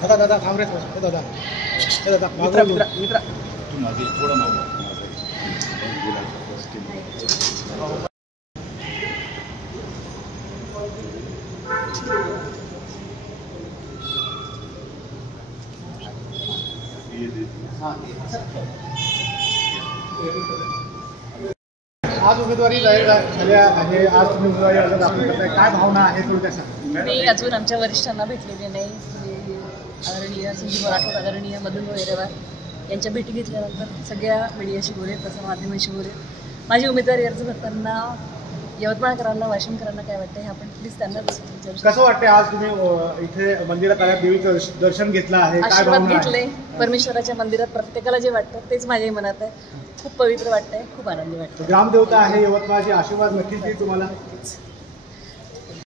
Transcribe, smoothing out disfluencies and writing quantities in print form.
दादा दादा थांब रे दादा दादा मित्रा मित्रा मित्रा तू मागे थोडं मागे आज उमेदवारी जाहीर झाल्या आहे. आज तुम्ही उमेदवारी अर्ज दाखल करताय, काय भावना आहे थोडक्यात सांगा. मी अजून आमच्या वरिष्ठांना भेटलेले नाही. आदरणीय संजीव राठोड, आदरणीय मदन वैरेवार यांच्या भेटी घेतल्यानंतर सगळ्या मीडियाशी बोलेल, तसं माध्यमांशी बोलेल. माझी उमेदवारी अर्ज करताना यवतमाळकरांना, वाशिमकरांना काय वाटतं हे आपण प्लीज त्यांना विचारू. कसं वाटतंय आज तुम्ही इथे मंदिरात आल्या, देवीचं दर्शन घेतलं आहे, आशीर्वाद घेतले. परमेश्वराच्या मंदिरात प्रत्येकाला जे वाटतं तेच माझ्याही मनात आहे. खूप पवित्र वाटतंय, खूप आनंदी वाटतं. ग्रामदेवता आहे यवतमाळची, आशीर्वाद नक्कीच देईल तुम्हाला.